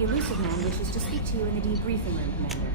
The Elusive Man wishes to speak to you in the debriefing room, Commander.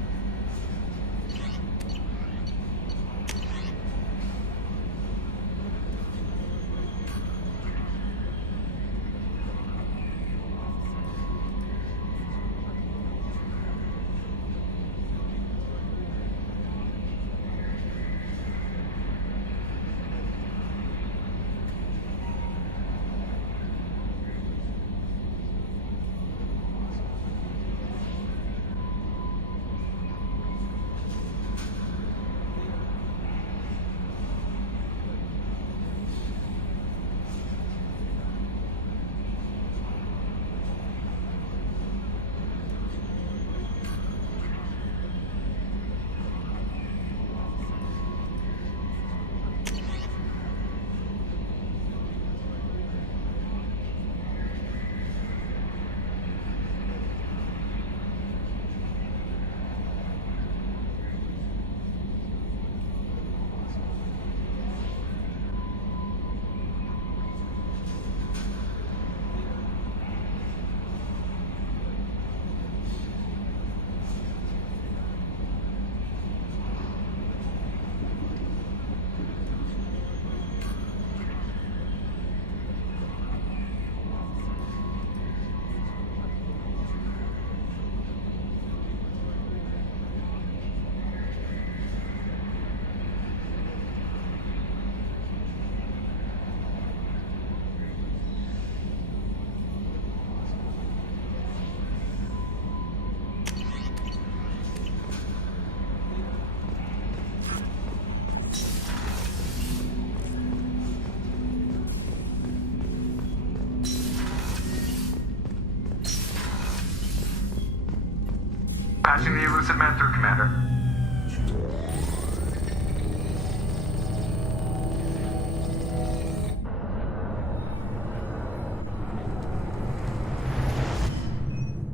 Patching the Elusive Man through, Commander.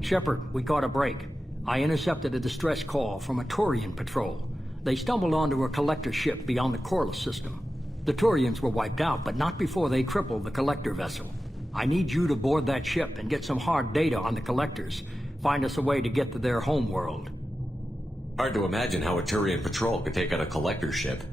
Shepard, we caught a break. I intercepted a distress call from a Turian patrol. They stumbled onto a collector ship beyond the Corliss system. The Turians were wiped out, but not before they crippled the collector vessel. I need you to board that ship and get some hard data on the collectors. Find us a way to get to their home world. Hard to imagine how a Turian patrol could take out a collector ship.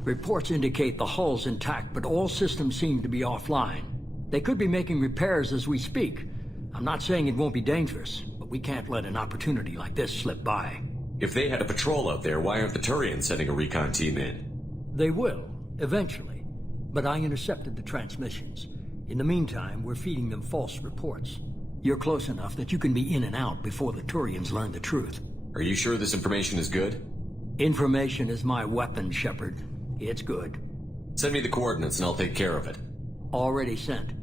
Reports indicate the hull's intact, but all systems seem to be offline. They could be making repairs as we speak. I'm not saying it won't be dangerous, but we can't let an opportunity like this slip by. If they had a patrol out there, why aren't the Turians sending a recon team in? They will, eventually. But I intercepted the transmissions. In the meantime, we're feeding them false reports. You're close enough that you can be in and out before the Turians learn the truth. Are you sure this information is good? Information is my weapon, Shepard. It's good. Send me the coordinates and I'll take care of it. Already sent.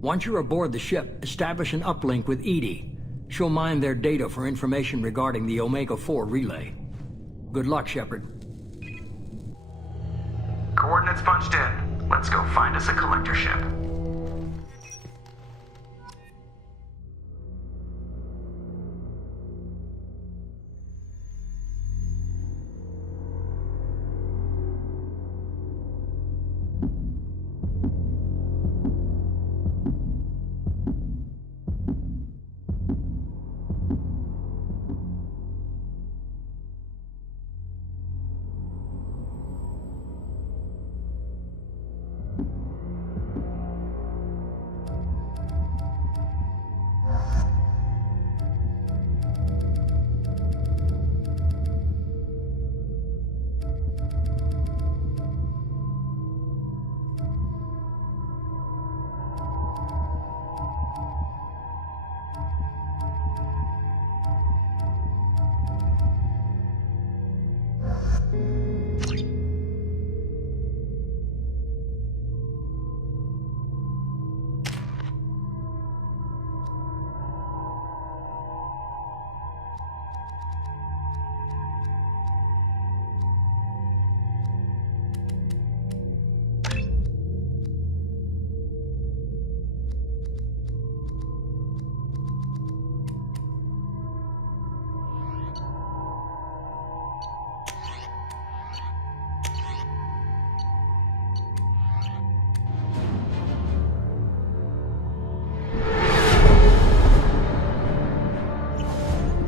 Once you're aboard the ship, establish an uplink with EDI. She'll mine their data for information regarding the Omega-4 relay. Good luck, Shepard. Coordinates punched in. Let's go find us a collector ship.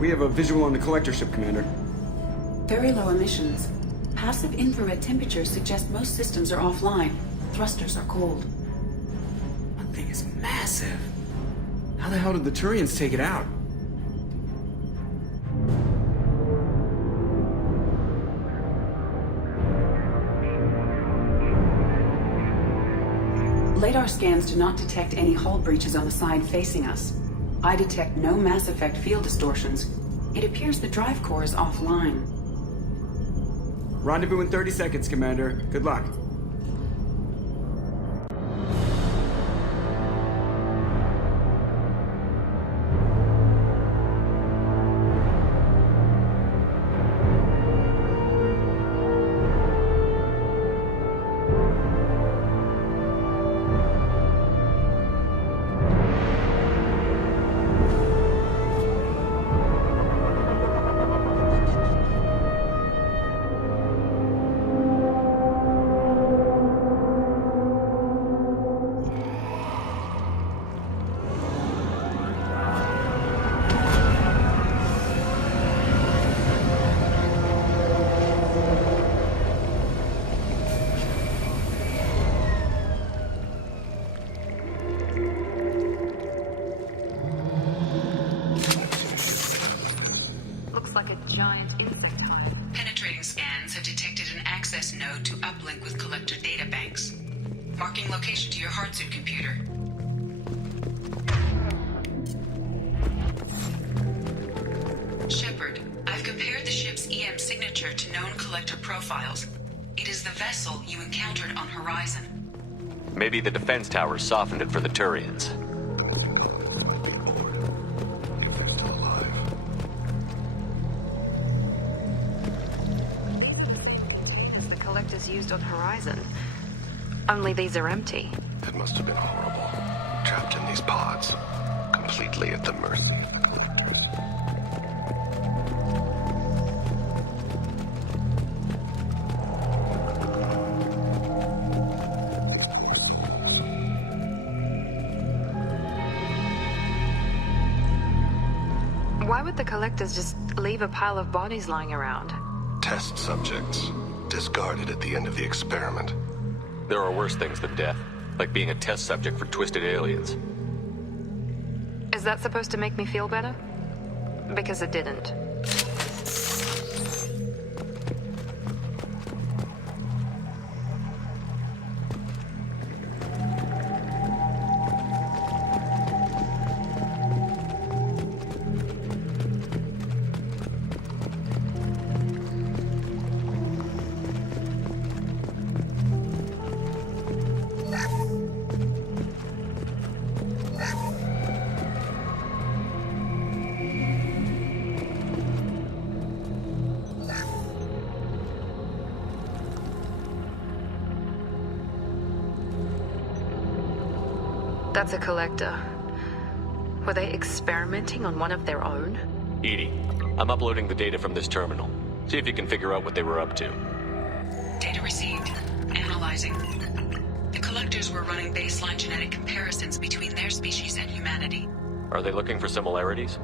We have a visual on the collector ship, Commander. Very low emissions. Passive infrared temperatures suggest most systems are offline. Thrusters are cold. That thing is massive. How the hell did the Turians take it out? Radar scans do not detect any hull breaches on the side facing us. I detect no mass effect field distortions. It appears the drive core is offline. Rendezvous in 30 seconds, Commander. Good luck. Like a giant insect hive. Penetrating scans have detected an access node to uplink with collector data banks. Marking location to your hardsuit computer. Shepard, I've compared the ship's EM signature to known collector profiles. It is the vessel you encountered on Horizon. Maybe the defense towers softened it for the Turians. Used on Horizon. Only these are empty. It must have been horrible. Trapped in these pods. Completely at the mercy. Why would the collectors just leave a pile of bodies lying around? Test subjects. Discarded at the end of the experiment. There are worse things than death, like being a test subject for twisted aliens. Is that supposed to make me feel better? Because it didn't. That's a collector. Were they experimenting on one of their own? EDI, I'm uploading the data from this terminal. See if you can figure out what they were up to. Data received. Analyzing. The collectors were running baseline genetic comparisons between their species and humanity. Are they looking for similarities?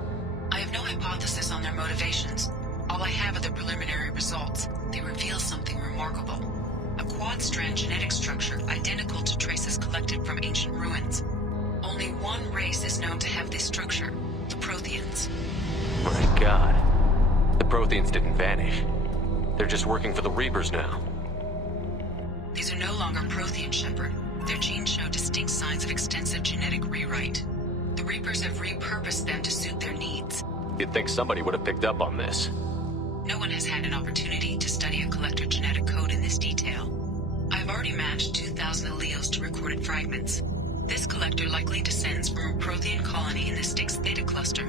I have no hypothesis on their motivations. All I have are the preliminary results. They reveal something remarkable. A quad-strand genetic structure identical to traces collected from ancient ruins. Only one race is known to have this structure, the Protheans. My God. The Protheans didn't vanish. They're just working for the Reapers now. These are no longer Prothean, Shepard. Their genes show distinct signs of extensive genetic rewrite. The Reapers have repurposed them to suit their needs. You'd think somebody would have picked up on this. No one has had an opportunity to study a collector genetic code in this detail. I've already matched 2,000 alleles to recorded fragments. This collector likely descends from a Prothean colony in the Styx Theta cluster.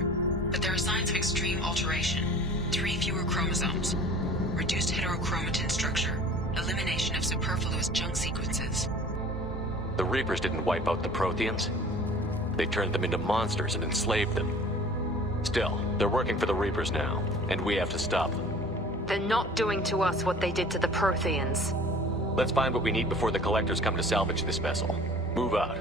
But there are signs of extreme alteration. 3 fewer chromosomes. Reduced heterochromatin structure. Elimination of superfluous junk sequences. The Reapers didn't wipe out the Protheans. They turned them into monsters and enslaved them. Still, they're working for the Reapers now, and we have to stop them. They're not doing to us what they did to the Protheans. Let's find what we need before the Collectors come to salvage this vessel. Move out.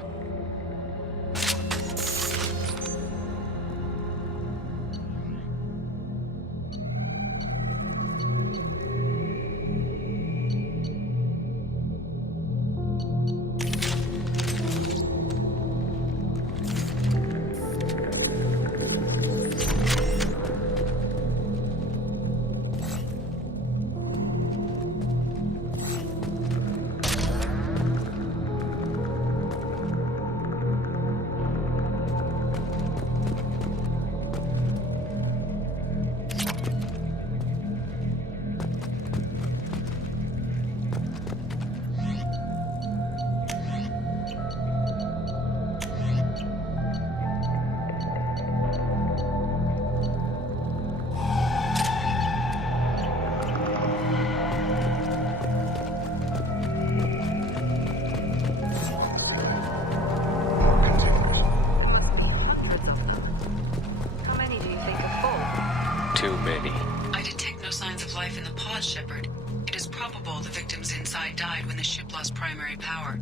Shepard. It is probable the victims inside died when the ship lost primary power.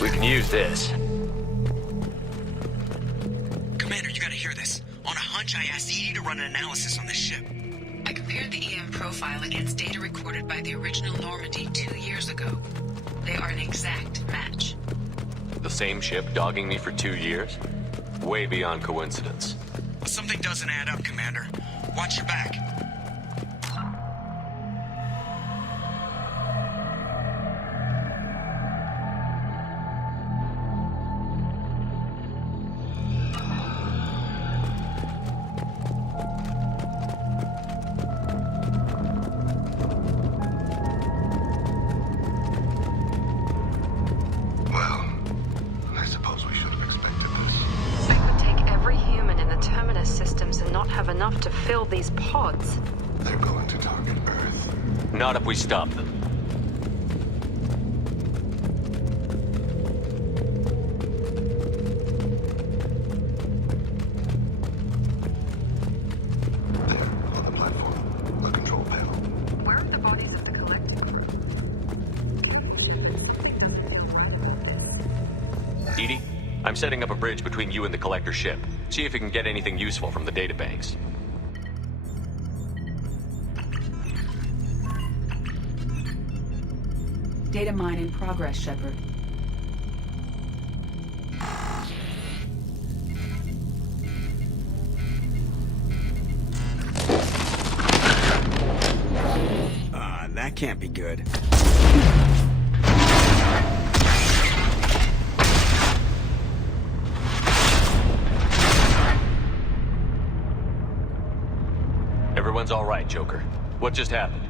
We can use this. Commander, you gotta hear this. On a hunch, I asked Edie to run an analysis on this ship. I compared the EM profile against data recorded by the original Normandy 2 years ago. They are an exact match. The same ship dogging me for 2 years? Way beyond coincidence. Something doesn't add up, Commander. Watch your back. Well, I suppose we should have expected this. They would take every human in the Terminus systems and not have enough to fill these pods. They're going to target Earth. Not if we stop them. There, on the platform. The control panel. Where are the bodies of the Collector? Edie, I'm setting up a bridge between you and the Collector ship. See if you can get anything useful from the databanks. Data mine in progress, Shepard. That can't be good. Everyone's all right, Joker. What just happened?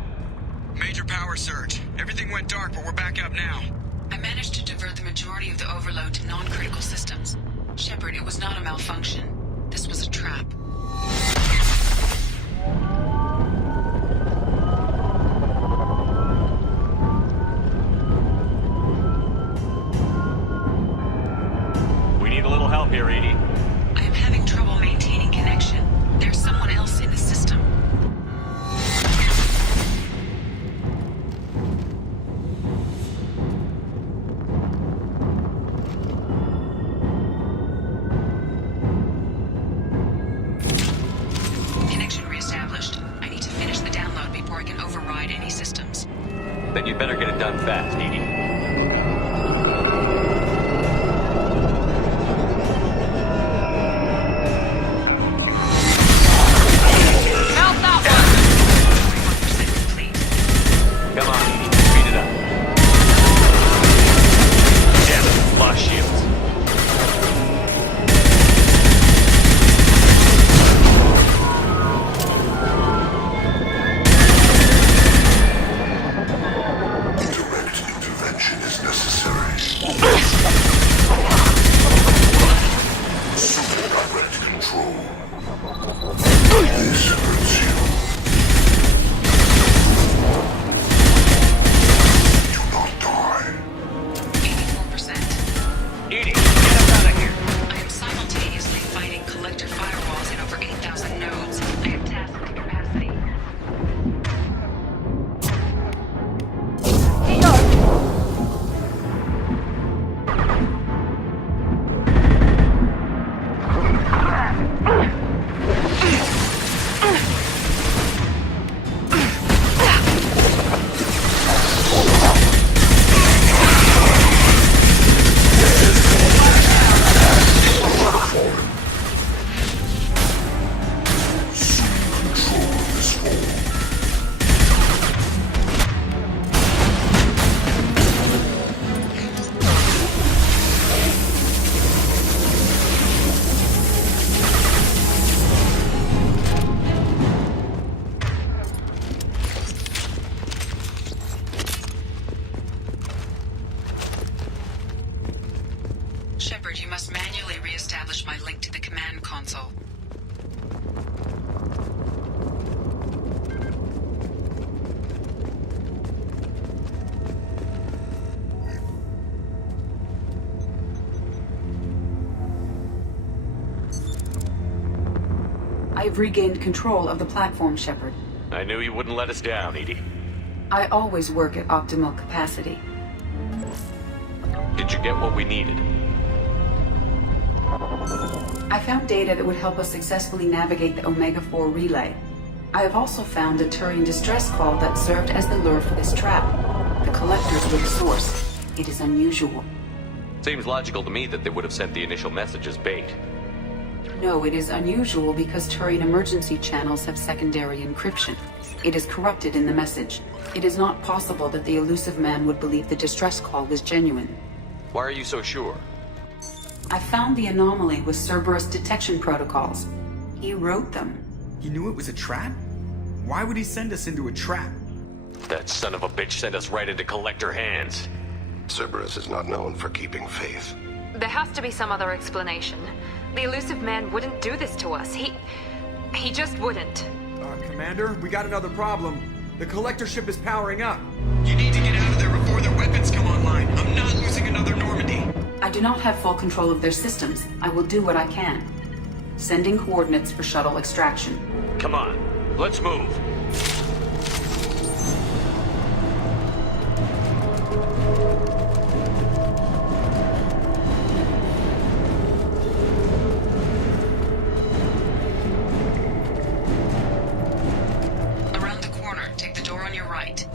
Major power surge. Everything went dark, but we're back up now. I managed to divert the majority of the overload to non-critical systems. Shepard, it was not a malfunction. This was a trap. We need a little help here, Edie. I am having trouble maintaining connection. There's someone else in the system. Connection reestablished. I need to finish the download before I can override any systems. Then you'd better get it done fast, Edie. Complete. Come on, Edie. Speed it up. Damn it. Lost shields. Direct intervention. I've regained control of the platform, Shepard. I knew you wouldn't let us down, EDI. I always work at optimal capacity. Did you get what we needed? I found data that would help us successfully navigate the Omega-4 relay. I have also found a Turian distress call that served as the lure for this trap. The collectors were the source. It is unusual. Seems logical to me that they would have sent the initial message as bait. No, it is unusual because Turian emergency channels have secondary encryption. It is corrupted in the message. It is not possible that the elusive man would believe the distress call was genuine. Why are you so sure? I found the anomaly with Cerberus detection protocols. He wrote them. He knew it was a trap? Why would he send us into a trap? That son of a bitch sent us right into Collector hands. Cerberus is not known for keeping faith. There has to be some other explanation. The elusive man wouldn't do this to us. He just wouldn't. Commander, we got another problem. The Collector ship is powering up. You need to get out of there before their weapons come online. I'm not losing another Normandy. I do not have full control of their systems. I will do what I can. Sending coordinates for shuttle extraction. Come on, let's move. Around the corner, take the door on your right.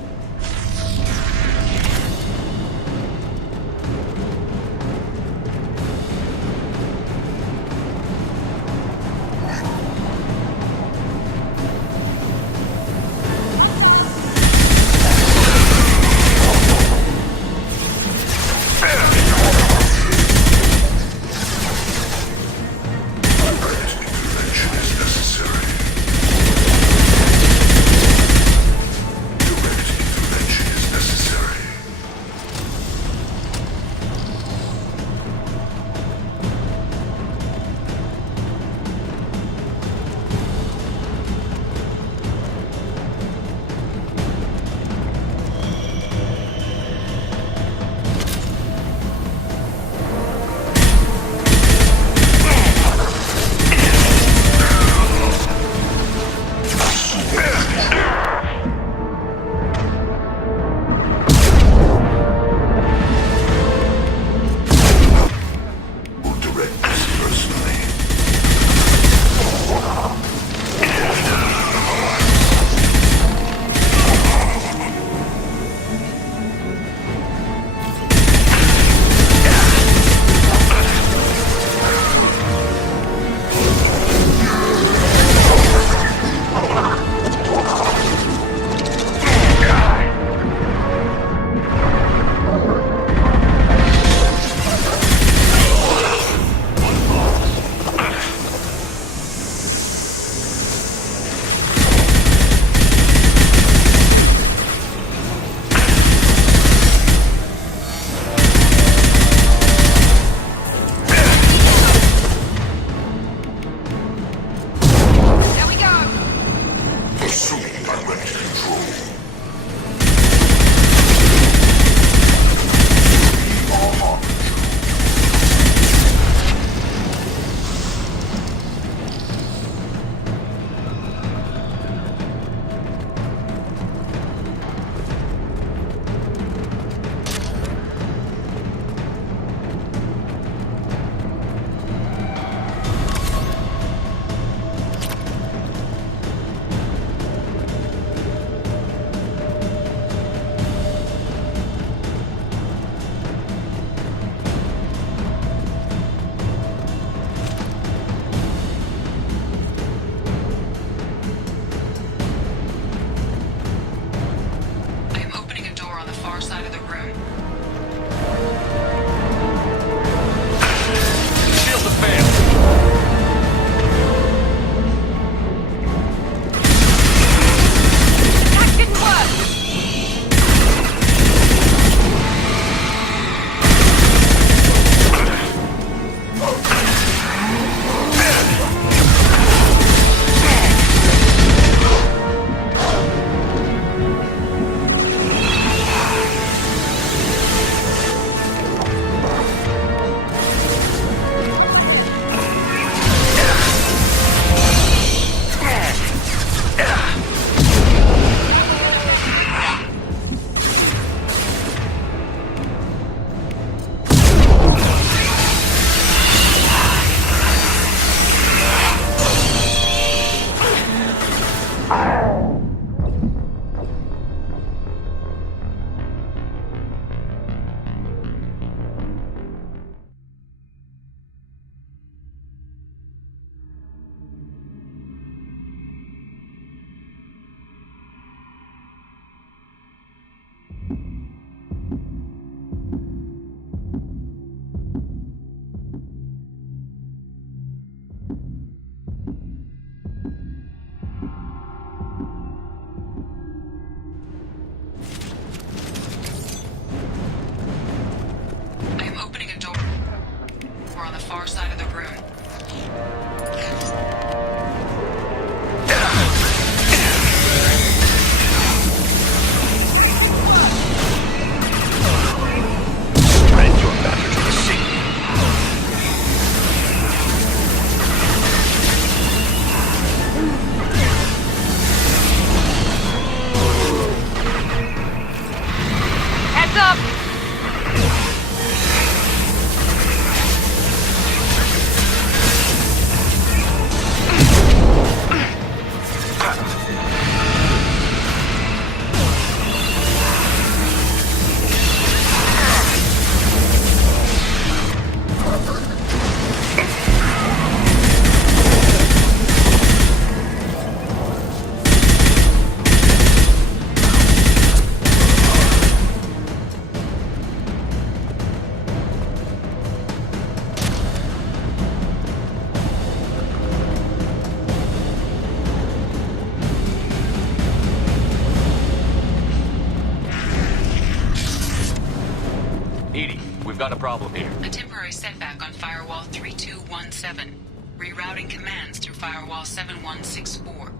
got a problem here. A temporary setback on Firewall 3217. Rerouting commands through Firewall 7164.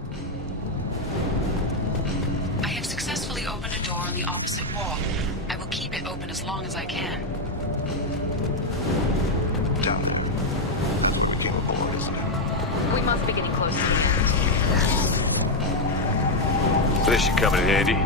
I have successfully opened a door on the opposite wall. I will keep it open as long as I can. Damn it. We came aboard, isn't it? We must be getting close to it. This should come in handy.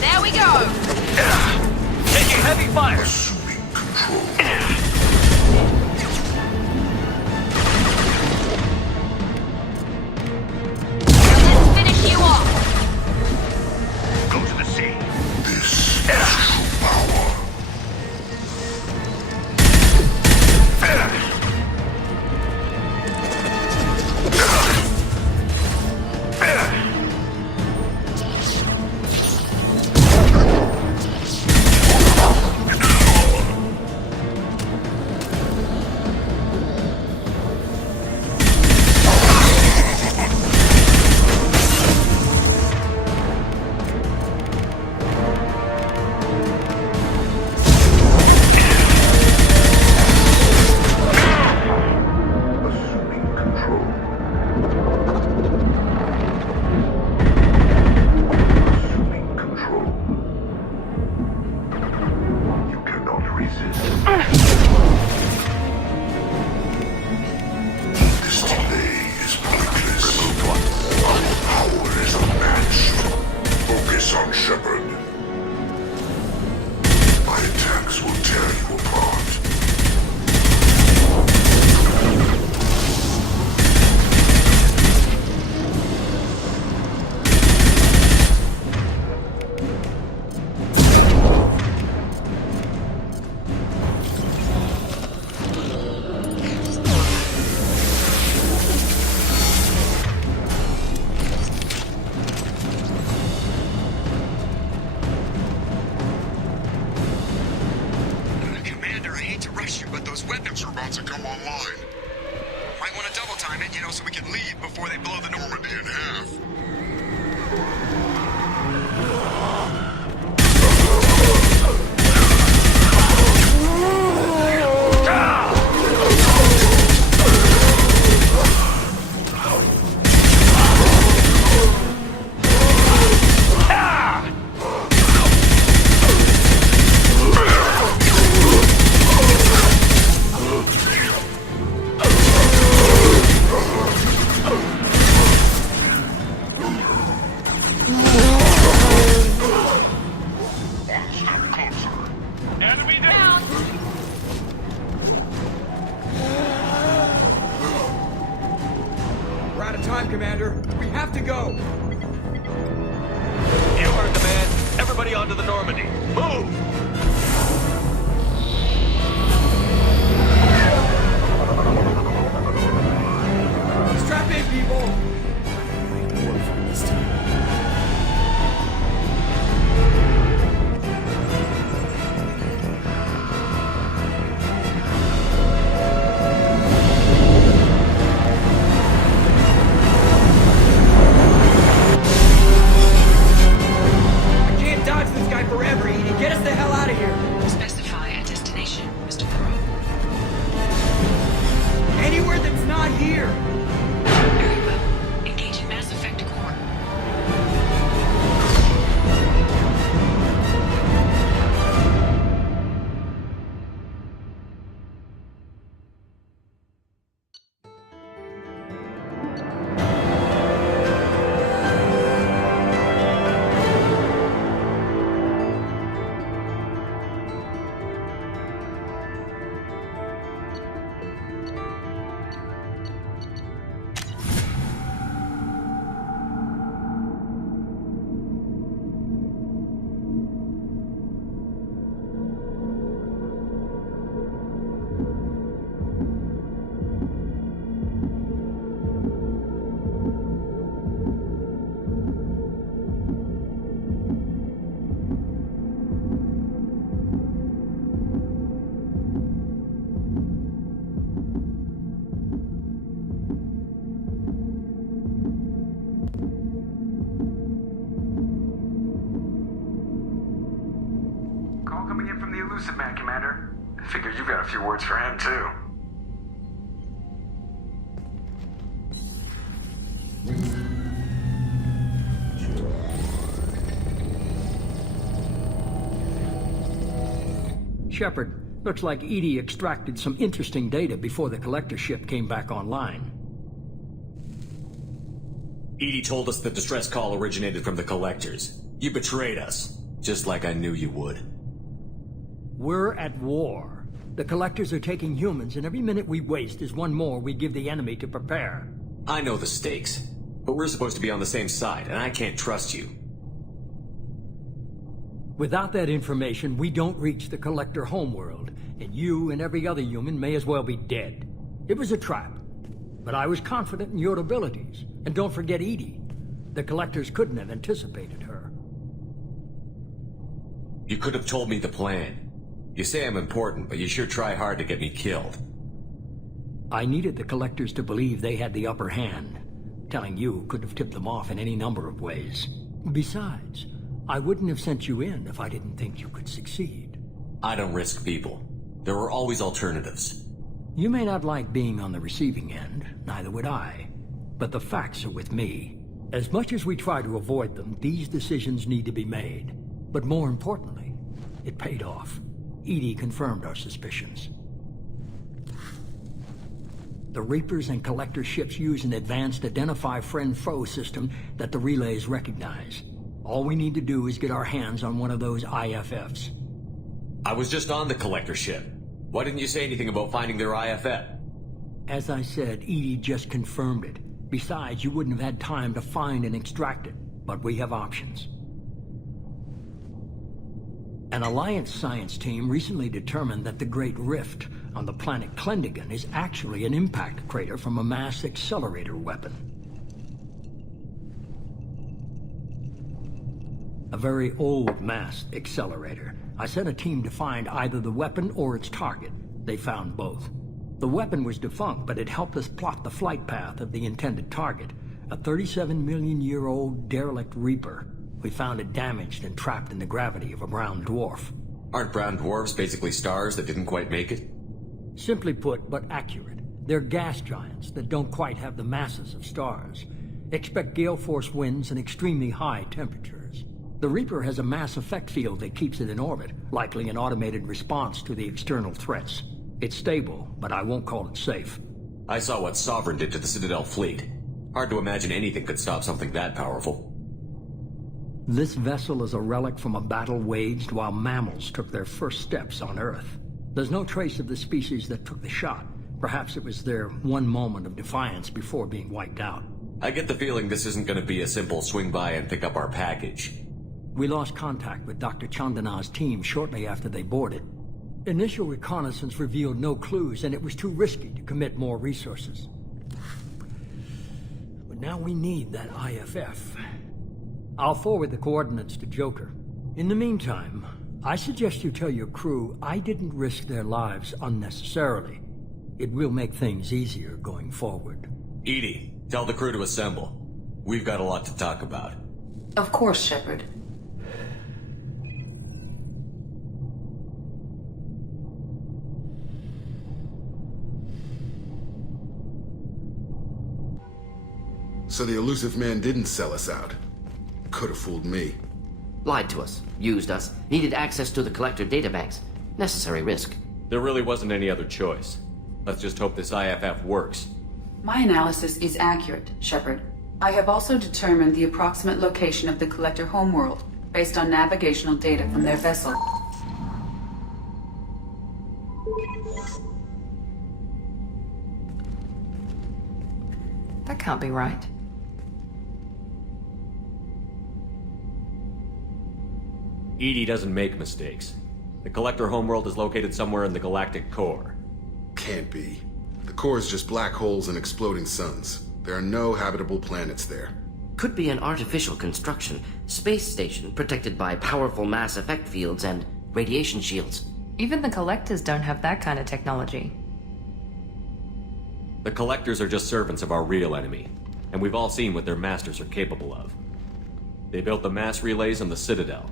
There we go! Taking heavy fire! Assuming control. Let's finish you off! Go to the sea. This is true power. Assuming control. Assuming control. You cannot resist. This delay is pointless. Our power is unmatched. Focus on Shepard. My attacks will tear you apart. Commander, I hate to rush you, but those weapons are about to come online. Might want to double time it, so we can leave before they blow the Normandy in half. Enemy down! We're out of time, Commander. We have to go. You heard the man. Everybody onto the Normandy. Move! Strap in, people. I can't dodge this guy forever, Edie. Get us the hell out of here. Specify a destination, Mr. Burrow. Anywhere that's not here. Very well. Engaging Mass Effect Core. Elusive Man, Commander. I figure you got a few words for him, too. Shepard, looks like EDI extracted some interesting data before the collector ship came back online. EDI told us the distress call originated from the collectors. You betrayed us, just like I knew you would. We're at war. The collectors are taking humans, and every minute we waste is one more we give the enemy to prepare. I know the stakes, but we're supposed to be on the same side, and I can't trust you. Without that information, we don't reach the collector homeworld, and you and every other human may as well be dead. It was a trap, but I was confident in your abilities. And don't forget EDI. The collectors couldn't have anticipated her. You could have told me the plan. You say I'm important, but you sure try hard to get me killed. I needed the collectors to believe they had the upper hand. Telling you could have tipped them off in any number of ways. Besides, I wouldn't have sent you in if I didn't think you could succeed. I don't risk people. There are always alternatives. You may not like being on the receiving end, neither would I. But the facts are with me. As much as we try to avoid them, these decisions need to be made. But more importantly, it paid off. EDI confirmed our suspicions. The Reapers and Collector ships use an advanced Identify Friend-Foe system that the relays recognize. All we need to do is get our hands on one of those IFFs. I was just on the Collector ship. Why didn't you say anything about finding their IFF? As I said, EDI just confirmed it. Besides, you wouldn't have had time to find and extract it. But we have options. An Alliance science team recently determined that the Great Rift on the planet Klendagon is actually an impact crater from a mass accelerator weapon. A very old mass accelerator. I sent a team to find either the weapon or its target. They found both. The weapon was defunct, but it helped us plot the flight path of the intended target, a 37-million-year-old derelict Reaper. We found it damaged and trapped in the gravity of a brown dwarf. Aren't brown dwarfs basically stars that didn't quite make it? Simply put, but accurate. They're gas giants that don't quite have the masses of stars. Expect gale force winds and extremely high temperatures. The Reaper has a mass effect field that keeps it in orbit, likely an automated response to the external threats. It's stable, but I won't call it safe. I saw what Sovereign did to the Citadel fleet. Hard to imagine anything could stop something that powerful. This vessel is a relic from a battle waged while mammals took their first steps on Earth. There's no trace of the species that took the shot. Perhaps it was their one moment of defiance before being wiped out. I get the feeling this isn't going to be a simple swing by and pick up our package. We lost contact with Dr. Chandana's team shortly after they boarded. Initial reconnaissance revealed no clues, and it was too risky to commit more resources. But now we need that IFF. I'll forward the coordinates to Joker. In the meantime, I suggest you tell your crew I didn't risk their lives unnecessarily. It will make things easier going forward. EDI, tell the crew to assemble. We've got a lot to talk about. Of course, Shepard. So the Elusive Man didn't sell us out. Could have fooled me. Lied to us, used us, needed access to the Collector databanks. Necessary risk. There really wasn't any other choice. Let's just hope this IFF works. My analysis is accurate, Shepard. I have also determined the approximate location of the Collector homeworld, based on navigational data from their vessel. That can't be right. EDI doesn't make mistakes. The Collector homeworld is located somewhere in the galactic core. Can't be. The core is just black holes and exploding suns. There are no habitable planets there. Could be an artificial construction, space station protected by powerful mass effect fields and radiation shields. Even the Collectors don't have that kind of technology. The Collectors are just servants of our real enemy, and we've all seen what their masters are capable of. They built the mass relays on the Citadel.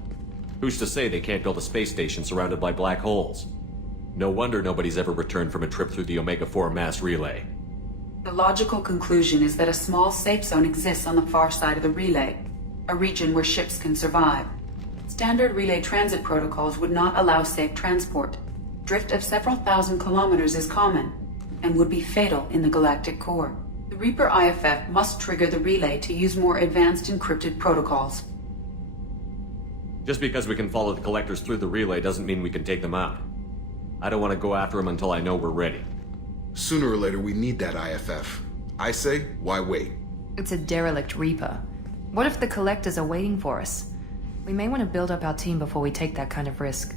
Who's to say they can't build a space station surrounded by black holes? No wonder nobody's ever returned from a trip through the Omega-4 mass relay. The logical conclusion is that a small safe zone exists on the far side of the relay, a region where ships can survive. Standard relay transit protocols would not allow safe transport. Drift of several thousand kilometers is common, and would be fatal in the galactic core. The Reaper IFF must trigger the relay to use more advanced encrypted protocols. Just because we can follow the Collectors through the relay doesn't mean we can take them out. I don't want to go after them until I know we're ready. Sooner or later, we need that IFF. I say, why wait? It's a derelict Reaper. What if the Collectors are waiting for us? We may want to build up our team before we take that kind of risk.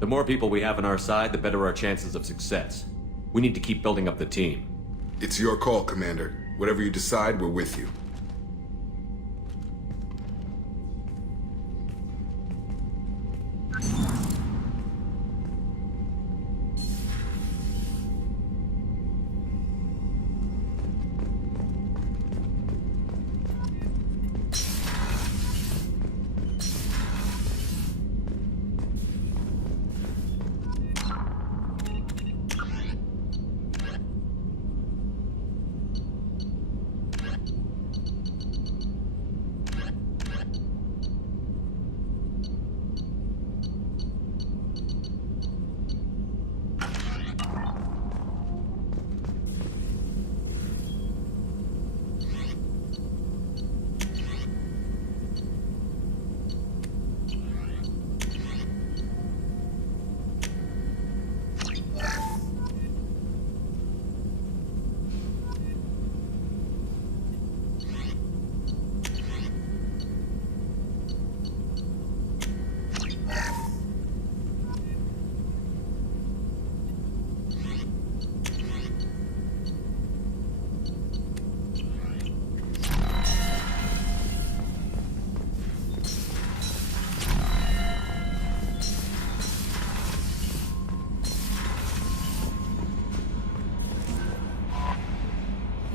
The more people we have on our side, the better our chances of success. We need to keep building up the team. It's your call, Commander. Whatever you decide, we're with you.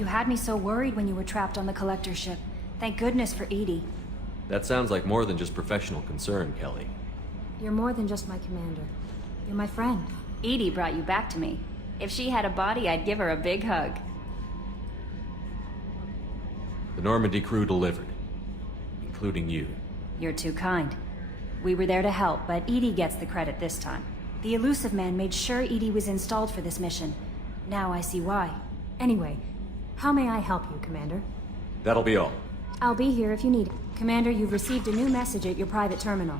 You had me so worried when you were trapped on the Collector ship. Thank goodness for EDI. That sounds like more than just professional concern, Kelly. You're more than just my commander. You're my friend. EDI brought you back to me. If she had a body, I'd give her a big hug. The Normandy crew delivered. Including you. You're too kind. We were there to help, but EDI gets the credit this time. The Illusive Man made sure EDI was installed for this mission. Now I see why. Anyway, how may I help you, Commander? That'll be all. I'll be here if you need it. Commander, you've received a new message at your private terminal.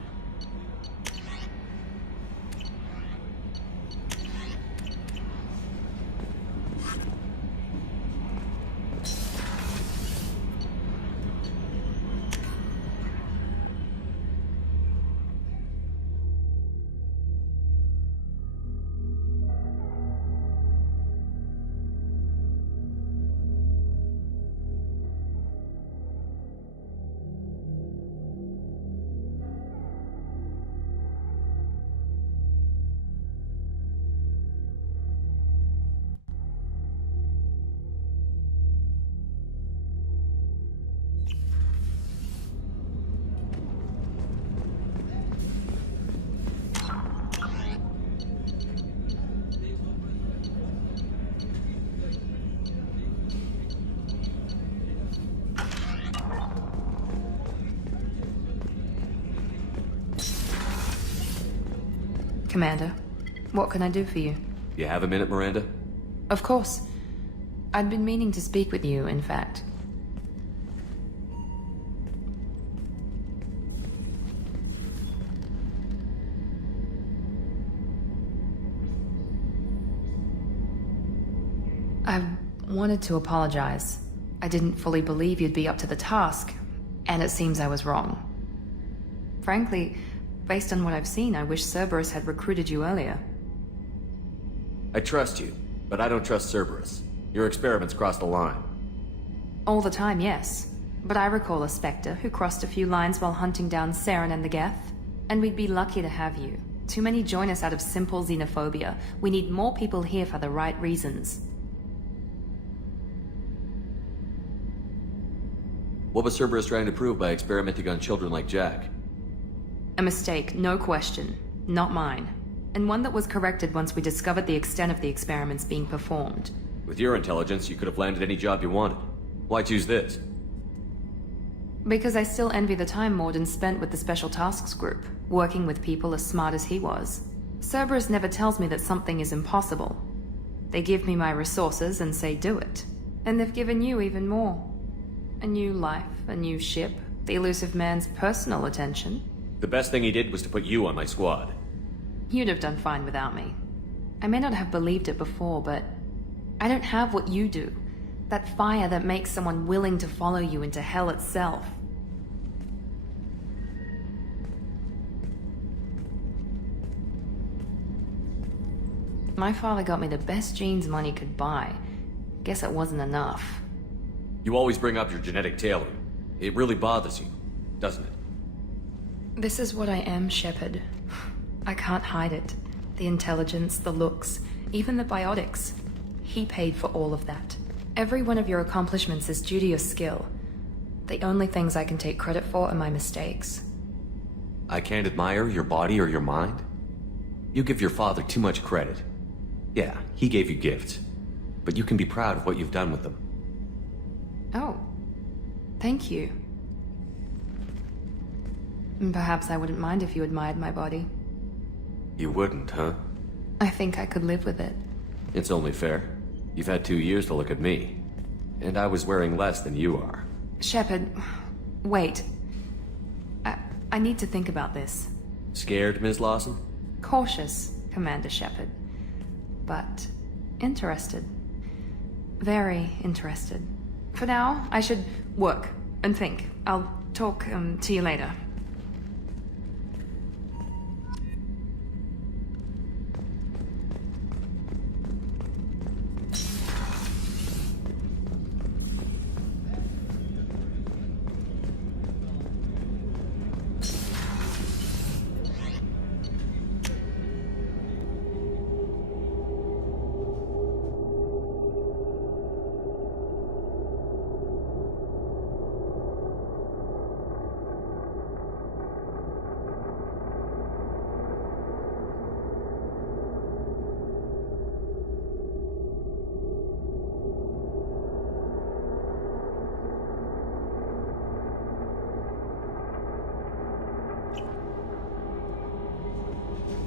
Commander, what can I do for you? You have a minute, Miranda? Of course. I'd been meaning to speak with you, in fact. I wanted to apologize. I didn't fully believe you'd be up to the task, and it seems I was wrong. Frankly, based on what I've seen, I wish Cerberus had recruited you earlier. I trust you, but I don't trust Cerberus. Your experiments crossed the line. All the time, yes. But I recall a Spectre who crossed a few lines while hunting down Saren and the Geth. And we'd be lucky to have you. Too many join us out of simple xenophobia. We need more people here for the right reasons. What was Cerberus trying to prove by experimenting on children like Jack? A mistake, no question. Not mine. And one that was corrected once we discovered the extent of the experiments being performed. With your intelligence, you could have landed any job you wanted. Why choose this? Because I still envy the time Morden spent with the Special Tasks Group, working with people as smart as he was. Cerberus never tells me that something is impossible. They give me my resources and say do it. And they've given you even more. A new life, a new ship, the elusive man's personal attention. The best thing he did was to put you on my squad. You'd have done fine without me. I may not have believed it before, but I don't have what you do. That fire that makes someone willing to follow you into hell itself. My father got me the best genes money could buy. Guess it wasn't enough. You always bring up your genetic tailoring. It really bothers you, doesn't it? This is what I am, Shepard. I can't hide it. The intelligence, the looks, even the biotics. He paid for all of that. Every one of your accomplishments is due to your skill. The only things I can take credit for are my mistakes. I can't admire your body or your mind? You give your father too much credit. Yeah, he gave you gifts. But you can be proud of what you've done with them. Oh. Thank you. Perhaps I wouldn't mind if you admired my body. You wouldn't, huh? I think I could live with it. It's only fair. You've had 2 years to look at me. And I was wearing less than you are. Shepard, wait. I need to think about this. Scared, Ms. Lawson? Cautious, Commander Shepard. But interested. Very interested. For now, I should work and think. I'll talk to you later.